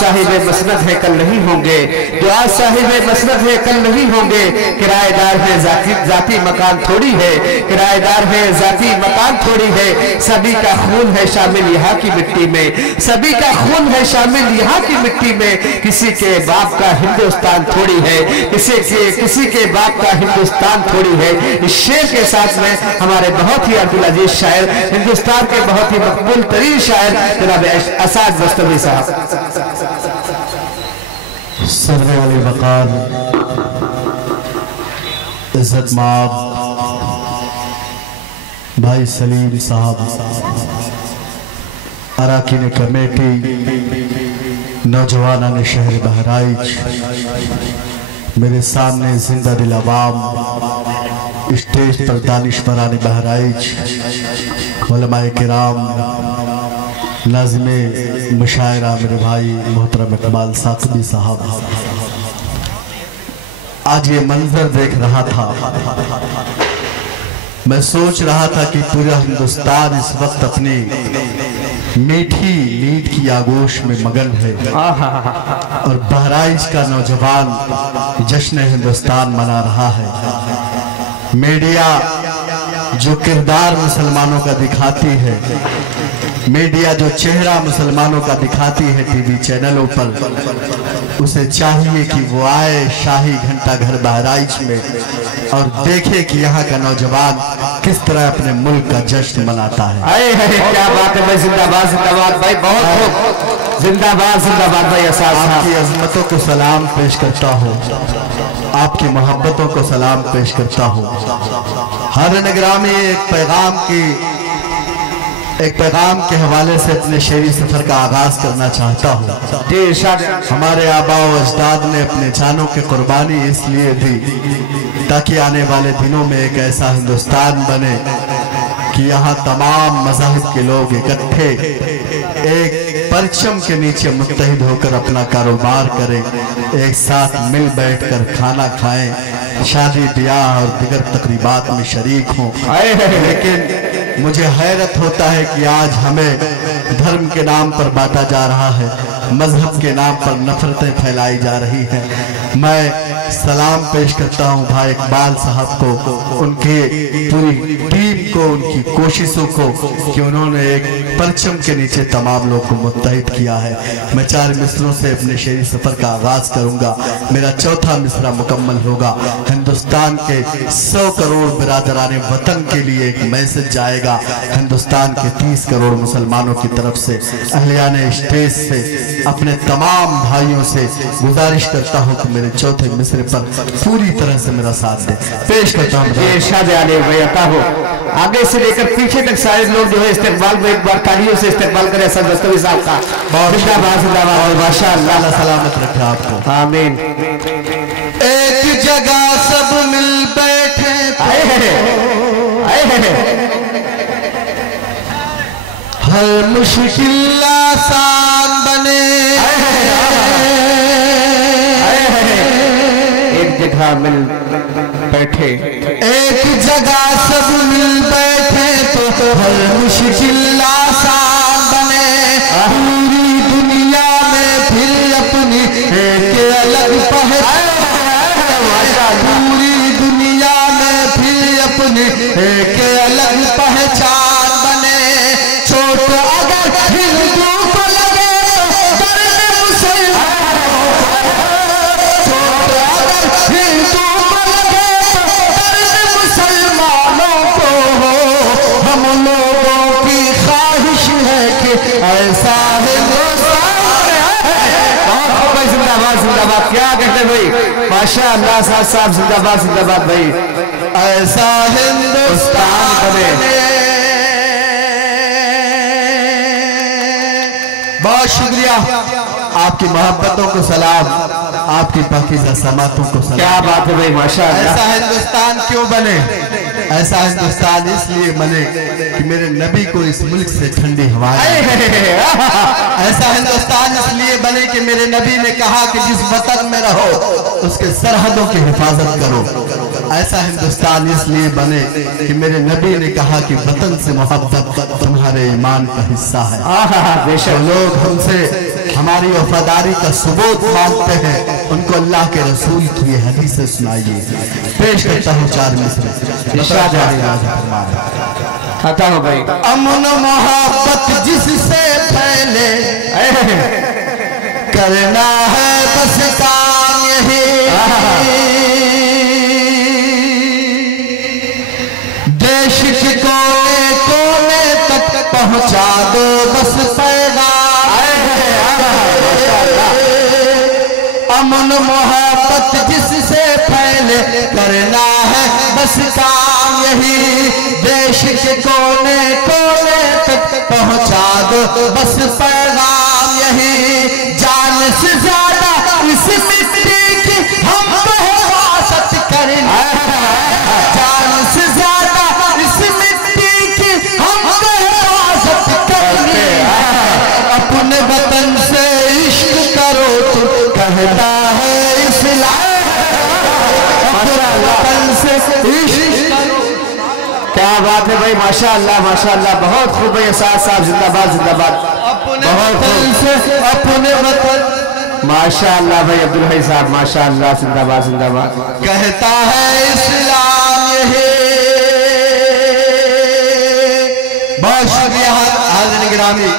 साहिब मसनद है कल नहीं होंगे, जो आज साहिब मसनद है कल नहीं होंगे। किराएदार है जाती मकान थोड़ी है, किराएदार है जाती मकान थोड़ी है। सभी का खून है शामिल यहाँ की मिट्टी में, सभी का खून है शामिल यहाँ की मिट्टी में। किसी के बाप का हिंदुस्तान थोड़ी है, किसी के बाप का हिंदुस्तान थोड़ी है। इस शेर के साथ में हमारे बहुत ही अब्दुल अजीज शायर, हिंदुस्तान के बहुत ही मकबूल तरीन शायर जनाब असाद बस्तवी साहब। सदर वाली वकार, इज्जत माब भाई सलीम साहब, अराकीन कमेटी, नौजवानान शहर बहराइच, मेरे सामने जिंदा दिल अवाम, स्टेज पर दानिशवरान बहराइच, उलमाए किराम, नाज़िमे मुशायरा मेरे भाई मोहतरम इकबाल साकबी साहब। आज ये मंजर देख रहा था, मैं सोच रहा था कि पूरा हिंदुस्तान इस वक्त अपनी मीठी नींद की आगोश में मगन है और बहराइच का नौजवान जश्न हिंदुस्तान मना रहा है। मीडिया जो किरदार मुसलमानों का दिखाती है, मीडिया जो चेहरा मुसलमानों का दिखाती है टीवी चैनलों पर, उसे चाहिए कि वो आए शाही घंटा घर बहराइच में और देखे कि यहाँ का नौजवान किस तरह अपने मुल्क का जश्न मनाता है। क्या बात है भाई, जिंदाबाद जिंदाबाद भाई, बहुत जिंदाबाद जिंदाबाद भाई। आपकी अजमतों को सलाम पेश करता हूँ, आपकी मोहब्बतों को सलाम पेश करता हूँ। हर निगरानी एक पैगाम के हवाले से अपने शेरी सफर का आगाज करना चाहता हूँ। हमारे आबा व अजदाद ने अपने जानों की कुर्बानी इसलिए दी ताकि आने वाले दिनों में एक ऐसा हिंदुस्तान बने कि यहाँ तमाम मज़ाहिब के लोग इकट्ठे एक परचम के नीचे मुत्तहिद होकर अपना कारोबार करें, एक साथ मिल बैठकर खाना खाएं, शादी ब्याह और दिगर तकरीबात में शरीक हों। लेकिन मुझे हैरत होता है कि आज हमें धर्म के नाम पर बांटा जा रहा है, मजहब के नाम पर नफरतें फैलाई जा रही हैं। मैं सलाम पेश करता हूं भाई इकबाल साहब को, उनके पूरी टीम को, उनकी कोशिशों को कि उन्होंने एक परचम के नीचे तमाम लोगों को मुत्तहिद किया है। मैं 4 मिसरों से अपने शेरी सफर का आगाज करूंगा। मेरा चौथा मिसरा मुकम्मल होगा। हिंदुस्तान के 100 करोड़ बिरादरान वतन के लिए एक मैसेज जाएगा। हिंदुस्तान के 30 करोड़ मुसलमानों की तरफ से अहलियाने स्टेज से अपने तमाम भाइयों से गुजारिश करता हूँ कि मेरे चौथे मिसरे पर पूरी तरह से मेरा साथ दे। पेश करता हूँ आगे से लेकर पीछे तक सारे लोग जो है इस्तेमाल में एक बार तालियों से इस्तेमाल करें असद बस्तवी साहब का। बहुत माशाअल्लाह, सलामत रखे आपको, आमीन। एक जगह सब मिल बैठे हर मुश्किल आसान बने, एक जगह मिल बैठे, एक जगह सब मिल बैठे तो हर मुश्किल आसान बने। पूरी दुनिया में फिर अपनी एक अलग पहचान, पूरी दुनिया में फिर अपनी एक अलग पहचान बने। छोट अगर हिंदू को लगे तो दर्द मुसलमानों को, छोट अगर हिंदू को लगे तो दर्द मुसलमानों को। हम लोगों की ख्वाहिश है कि ऐसा हिंदुस्तान है। जिंदाबाद जिंदाबाद, क्या कहते भाई, माशाअल्लाह साहब, जिंदाबाद जिंदाबाद भाई। ऐसा हिंदुस्तान बने। बहुत शुक्रिया, आपकी मोहब्बतों को सलाम, आपकी पाकीज़ा समातों को सलाम। क्या बात है भाई, माशाअल्लाह। ऐसा हिंदुस्तान क्यों बने? ऐसा हिंदुस्तान इसलिए बने कि मेरे नबी को इस मुल्क से ठंडी हवा, ऐसा हिंदुस्तान इसलिए बने कि मेरे नबी ने कहा कि जिस वतन में रहो उसके सरहदों की हिफाजत करो। ऐसा हिंदुस्तान इसलिए बने कि मेरे नबी ने कहा कि वतन से मोहब्बत तुम्हारे ईमान का हिस्सा है। बेशक लोग हमसे हमारी वफादारी का सबूत मांगते हैं, उनको अल्लाह के रसूल की ये हदीस सुनाइए। पेश करता हूँ 4 मिसरे। आता हूँ भाई। अमन मोहब्बत जिससे फैले करना है बस काम यही, देश के कोने कोने तक पहुंचा दो बस पैगाम। अमन मोहब्बत जिससे फैले करना है बस काम यही, देश के कोने कोने तक पहुंचा दो बस पैगाम यही। जान से ज्यादा इस मिट्टी की हमको हिफाजत करनी, जान से ज्यादा इस मिट्टी की हमको हिफाजत करनी। अपने वतन से इश्क करो तुम कहता है इस्लाम, अपने वतन से इश्क करो। क्या बात है भाई, माशाअल्लाह माशाअल्लाह, बहुत खूब है। साहब जिंदाबाद जिंदाबाद, बहुत खूब। अपने वतन माशाअल्लाह भाई अब्दुल भाई साहब, माशाअल्लाह, जिंदाबाद जिंदाबाद। कहता है इस्लाम यही। बहुत शुक्रिया हाज़िर गिरामी,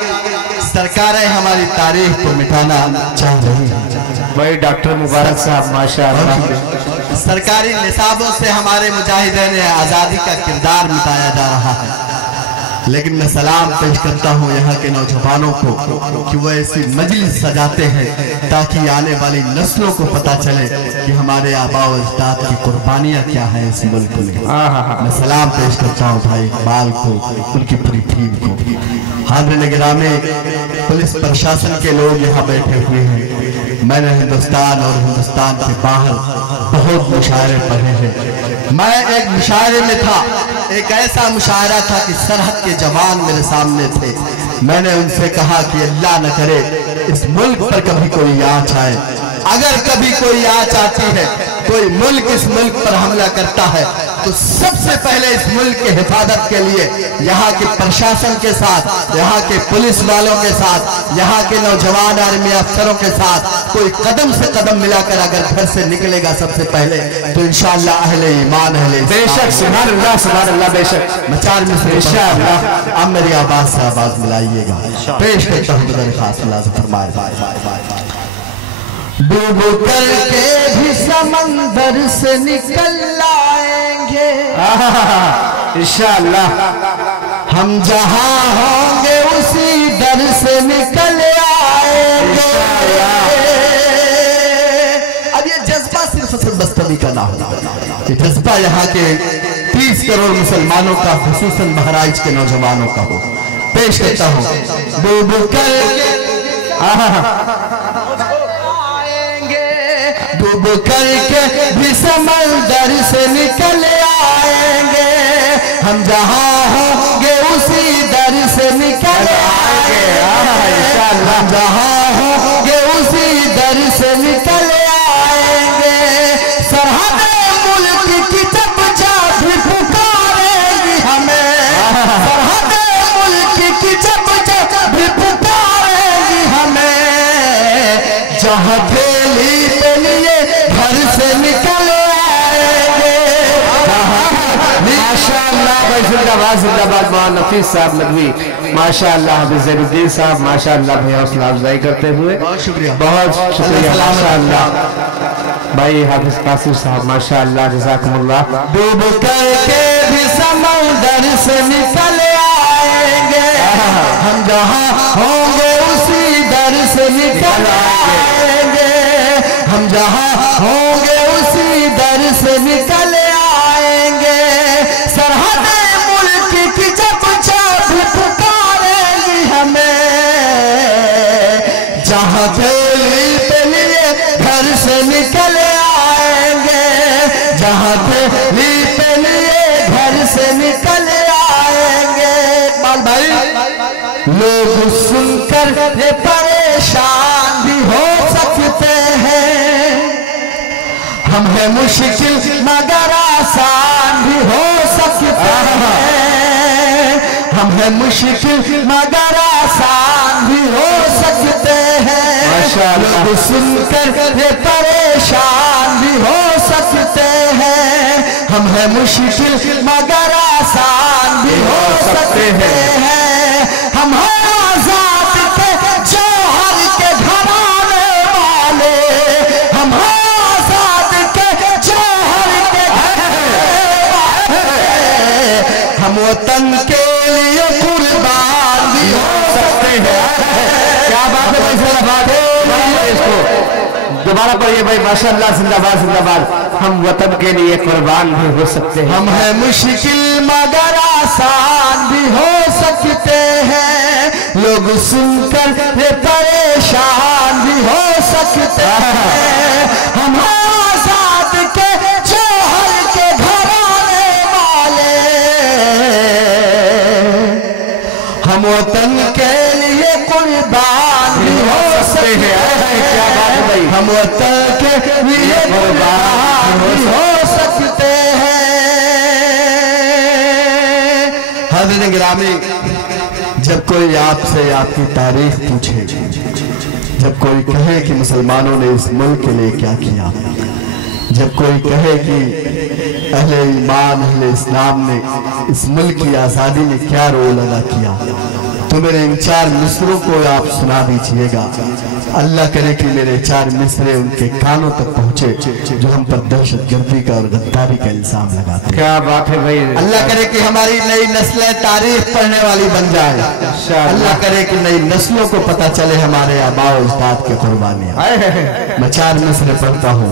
सरकारें हमारी तारीख को मिटाना चाह रही है भाई। डॉक्टर मुबारक साहब माशाअल्लाह, सरकारी निसाबों से हमारे मुजाहिदीन आज़ादी का किरदार मिटाया जा रहा है। लेकिन मैं सलाम पेश करता हूँ यहाँ के नौजवानों को कि वो ऐसी मजलिस सजाते हैं ताकि आने वाली नस्लों को पता चले कि हमारे आबा और अजदाद की कुर्बानियाँ क्या है इस मुल्क में। मैं सलाम पेश करता हूँ भाई इकबाल को, उनकी पूरी टीम को। हाज़िर गिरामी, पुलिस प्रशासन के लोग यहाँ बैठे हुए हैं। मैंने हिंदुस्तान और हिंदुस्तान के बाहर बहुत मुशायरे पढ़े हैं। मैं एक मुशायरे में था, एक ऐसा मुशायरा था कि सरहद के जवान मेरे सामने थे। मैंने उनसे कहा कि अल्लाह न करे इस मुल्क पर कभी कोई आँच आए। अगर कभी कोई आँच आती है, कोई मुल्क इस मुल्क पर हमला करता है, तो सबसे पहले इस मुल्क की हिफाजत के लिए यहाँ के प्रशासन के साथ, यहाँ के पुलिस वालों के साथ, यहाँ के नौजवान आर्मी अफसरों के साथ कोई कदम से कदम मिलाकर अगर घर से निकलेगा सबसे पहले, तो इंशाअल्लाह अहले ईमान अहले बेशक, सुभान अल्लाह सुभान अल्लाह, बेशक। मचार में से इंशाअल्लाह अब मेरी आवाज से आवाज मिलाइएगा। पेश करता हूँ खास फरमाए। डूब करके भी समंदर से निकल आएंगे इंशाअल्लाह, हम जहां होंगे उसी दर से निकल आएंगे। अब ये जज्बा सिर्फ बस्तमी का ना हो, ये जज्बा यहाँ के 30 करोड़ मुसलमानों का, खुसूसन बहराइच के नौजवानों का हो। पेश करता हूँ। डूब करके डूब करके भी समंदर से निकल आएंगे, हम जहां होंगे उसी दर से निकल आएंगे। हम जहां होंगे उसी दर से निकल आएंगे। सरहद मुल्क की जब जब पुकारेगी हमें, सरहद मुल्क की जब जब पुकारेगी हमें, जहां दिल्ली के लिए घर से निकल आएंगे। माशाअल्लाह भाई, जिंदाबाद जिंदाबाद। मौलाना नफीस साहब नदवी माशाअल्लाह, हाफिज ज़ैनुद्दीन साहब माशाअल्लाह भाई हौसला अफजाई करते हुए बहुत शुक्रिया, बहुत शुक्रिया माशाअल्लाह भाई। हाफिज कासिम साहब माशाअल्लाह, जज़ाकुमुल्लाह। डूब करके भी समंदर से निकल आएंगे, हम जहां होंगे उसी दर से निकल आएंगे। हम जहां होंगे उसी दर से निकल आएंगे। सरहद मुल्क की जब जब पुकारेगी हमें, जहां दिल्ली के लिए घर से निकल आएंगे, जहां दिल्ली के लिए घर से निकल आएंगे। बाल भाई, लोग सुनकर परेशान भी हो सकते हैं, हम है मुश्किल मगर आसान भी हो सकते हैं। हम है मुश्किल मगर आसान भी हो सकते हैं। लोग सुनकर ये परेशान भी हो सकते हैं, हम है मुश्किल मगर आसान भी हो सकते हैं, हम है आजाद के जौहर के घराने वाले, हम है आजाद के जौहर के घराने वाले, हम वतन के लिए कुर्बान भी हो सकते हैं। क्या बात है भाई, इसको दोबारा पढ़िए भाई, माशाअल्लाह, जिंदाबाद जिंदाबाद। हम वतन के लिए कुर्बान भी हो सकते हैं, हम है मुश्किल मगर आसान भी हो सकते हैं, लोग सुनकर ये परेशान भी हो सकते हैं, हम आजाद के जौहर के घराने वाले, हम वतन के लिए कुर्बान भी हो सकते हैं। क्या बात है भाई, हम वतन के लिए कुर्बान भी हो सकते हैं। हाज़िर गिरामी, जब कोई आपसे आपकी तारीख पूछे, जब कोई कहे कि मुसलमानों ने इस मुल्क के लिए क्या किया, जब कोई कहे कि अहले ईमान अहले इस्लाम ने इस मुल्क की आज़ादी में क्या रोल अदा किया, तो मेरे इन 4 मिसरों को आप सुना दीजिएगा। अल्लाह करे कि मेरे 4 मिसरे उनके कानों तक पहुंचे जो हम पर दहशतगर्दी का और गद्दारी का इल्जाम लगाते हैं। क्या बात है भाई, अल्लाह करे कि हमारी नई नस्लें तारीख पढ़ने वाली बन जाए, अल्लाह करे कि नई नस्लों को पता चले हमारे आबा और उस्ताद की कुर्बानियां। मैं 4 मिसरे पढ़ता हूँ।